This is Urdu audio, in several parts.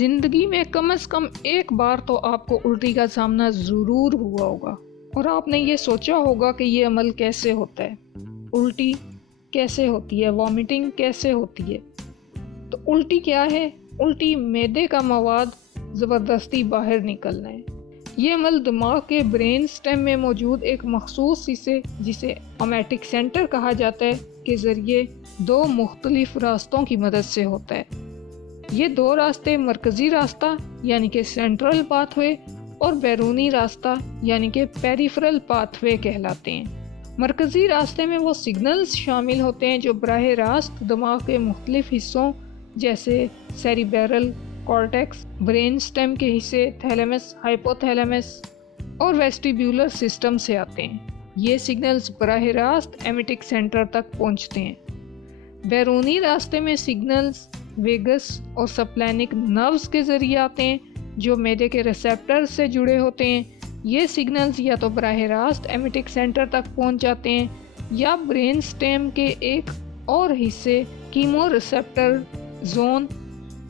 زندگی میں کم از کم ایک بار تو آپ کو الٹی کا سامنا ضرور ہوا ہوگا اور آپ نے یہ سوچا ہوگا کہ یہ عمل کیسے ہوتا ہے، الٹی کیسے ہوتی ہے، وامٹنگ کیسے ہوتی ہے۔ تو الٹی کیا ہے؟ الٹی معدے کا مواد زبردستی باہر نکلنا ہے۔ یہ عمل دماغ کے برین سٹیم میں موجود ایک مخصوص حصے جسے اومیٹک سینٹر کہا جاتا ہے کے ذریعے دو مختلف راستوں کی مدد سے ہوتا ہے۔ یہ دو راستے مرکزی راستہ یعنی کہ سینٹرل پاتھ وے اور بیرونی راستہ یعنی کہ پیریفرل پاتھ وے کہلاتے ہیں۔ مرکزی راستے میں وہ سگنلز شامل ہوتے ہیں جو براہ راست دماغ کے مختلف حصوں جیسے سیریبیرل کارٹیکس، برین سٹیم کے حصے تھیلیمس، ہائپوتھیلیمس اور ویسٹیبیولر سسٹم سے آتے ہیں۔ یہ سگنلز براہ راست ایمیٹک سینٹر تک پہنچتے ہیں۔ بیرونی راستے میں سگنلز ویگس اور سپلینک نروز کے ذریعے آتے ہیں جو معدے کے ریسیپٹر سے جڑے ہوتے ہیں۔ یہ سگنلز یا تو براہ راست ایمیٹک سینٹر تک پہنچ جاتے ہیں یا برین سٹیم کے ایک اور حصے کیمو ریسیپٹر زون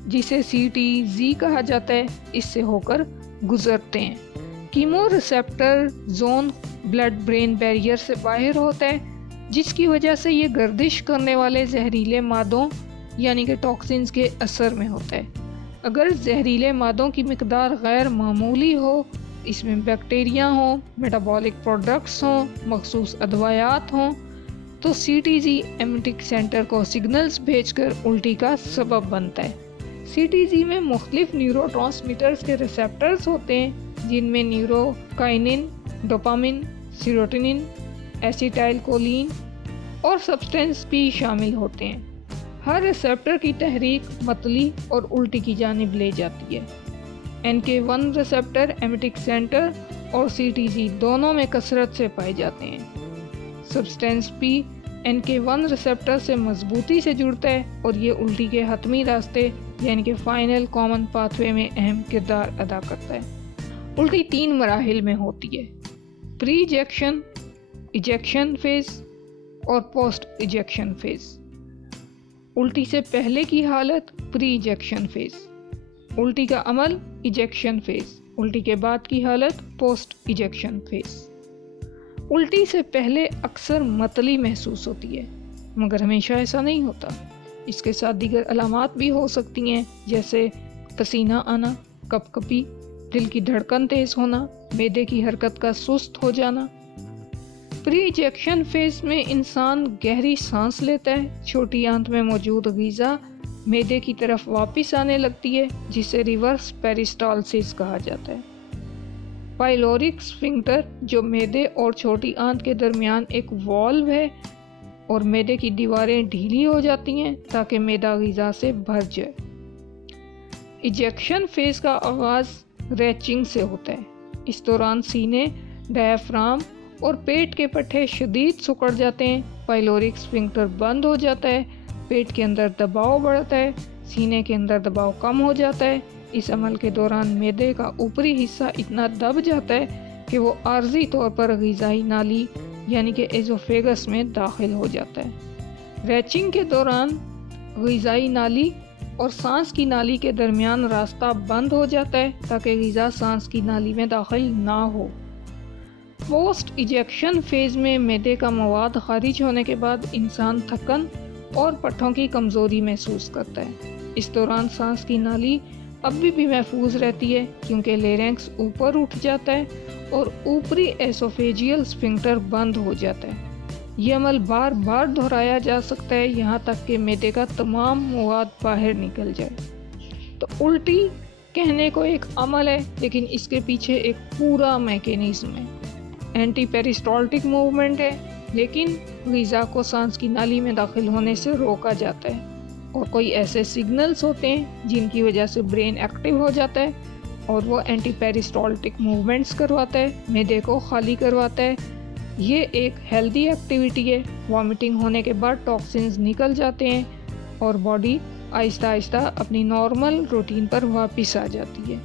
جسے CTZ کہا جاتا ہے اس سے ہو کر گزرتے ہیں۔ Chemoreceptor zone blood brain barrier سے باہر ہوتا ہے جس کی وجہ سے یہ گردش کرنے والے زہریلے مادوں یعنی کہ ٹاکسنز کے اثر میں ہوتا ہے۔ اگر زہریلے مادوں کی مقدار غیر معمولی ہو، اس میں بیکٹیریا ہوں، میٹابولک پروڈکٹس ہوں، مخصوص ادویات ہوں، تو CTZ ایمیٹک سینٹر کو سگنلز بھیج کر الٹی کا سبب بنتا ہے۔ CTZ میں مختلف نیورو ٹرانسمیٹرز کے ریسیپٹرز ہوتے ہیں جن میں نیوروکائنن، ڈوپامن، سیروٹونن، ایسیٹائل کولین اور سبسٹینس P شامل ہوتے ہیں۔ ہر ریسیپٹر کی تحریک متلی اور الٹی کی جانب لے جاتی ہے۔ NK1 ریسیپٹر ایمیٹک سینٹر اور CTZ دونوں میں کثرت سے پائے جاتے ہیں۔ سبسٹینس P NK1 ریسیپٹر سے مضبوطی سے جڑتا ہے اور یہ الٹی کے حتمی راستے یعنی کہ فائنل کامن پاتھ وے میں اہم کردار ادا کرتا ہے۔ الٹی 3 مراحل میں ہوتی ہے: پری ایجیکشن، ایجیکشن فیز اور پوسٹ ایجیکشن فیز۔ الٹی سے پہلے کی حالت پری ایجیکشن فیز، الٹی کا عمل ایجیکشن فیز، الٹی کے بعد کی حالت پوسٹ ایجیکشن فیز۔ الٹی سے پہلے اکثر متلی محسوس ہوتی ہے مگر ہمیشہ ایسا نہیں ہوتا۔ اس کے ساتھ دیگر علامات بھی ہو سکتی ہیں جیسے پسینہ آنا، کپ کپی، دل کی دھڑکن تیز ہونا، معدے کی حرکت کا سست ہو جانا۔ پری ایجیکشن فیز میں انسان گہری سانس لیتا ہے، چھوٹی آنت میں موجود غذا معدے کی طرف واپس آنے لگتی ہے جسے ریورس پیریسٹالسس کہا جاتا ہے۔ پائلورک اسفنکٹر جو معدے اور چھوٹی آنت کے درمیان ایک والو ہے اور معدے کی دیواریں ڈھیلی ہو جاتی ہیں تاکہ معدہ غذا سے بھر جائے۔ ایجیکشن فیز کا آغاز ریچنگ سے ہوتا ہے۔ اس دوران سینے، ڈایافرام اور پیٹ کے پٹھے شدید سکڑ جاتے ہیں، پائلورک اسفنکٹر بند ہو جاتا ہے، پیٹ کے اندر دباؤ بڑھتا ہے، سینے کے اندر دباؤ کم ہو جاتا ہے۔ اس عمل کے دوران معدے کا اوپری حصہ اتنا دب جاتا ہے کہ وہ عارضی طور پر غذائی نالی یعنی کہ ایزوفیگس میں داخل ہو جاتا ہے۔ ریچنگ کے دوران غذائی نالی اور سانس کی نالی کے درمیان راستہ بند ہو جاتا ہے تاکہ غذا سانس کی نالی میں داخل نہ ہو۔ پوسٹ ایجیکشن فیز میں معدے کا مواد خارج ہونے کے بعد انسان تھکن اور پٹھوں کی کمزوری محسوس کرتا ہے۔ اس دوران سانس کی نالی اب بھی محفوظ رہتی ہے کیونکہ لیرنکس اوپر اٹھ جاتا ہے اور اوپری ایسوفیجیل اسفنکٹر بند ہو جاتا ہے۔ یہ عمل بار بار دہرایا جا سکتا ہے یہاں تک کہ معدے کا تمام مواد باہر نکل جائے۔ تو الٹی کہنے کو ایک عمل ہے لیکن اس کے پیچھے ایک پورا میکینزم ہے۔ اینٹی پیریسٹالٹک موومنٹ ہے لیکن غذا کو سانس کی نالی میں داخل ہونے سے روکا جاتا ہے، اور کوئی ایسے سگنلز ہوتے ہیں جن کی وجہ سے برین ایکٹیو ہو جاتا ہے اور وہ اینٹی پیریسٹالٹک موومنٹس کرواتا ہے، معدے کو خالی کرواتا ہے۔ یہ ایک ہیلدی ایکٹیویٹی ہے۔ وامٹنگ ہونے کے بعد ٹاکسنز نکل جاتے ہیں اور باڈی آہستہ آہستہ اپنی نارمل روٹین پر واپس آ جاتی ہے۔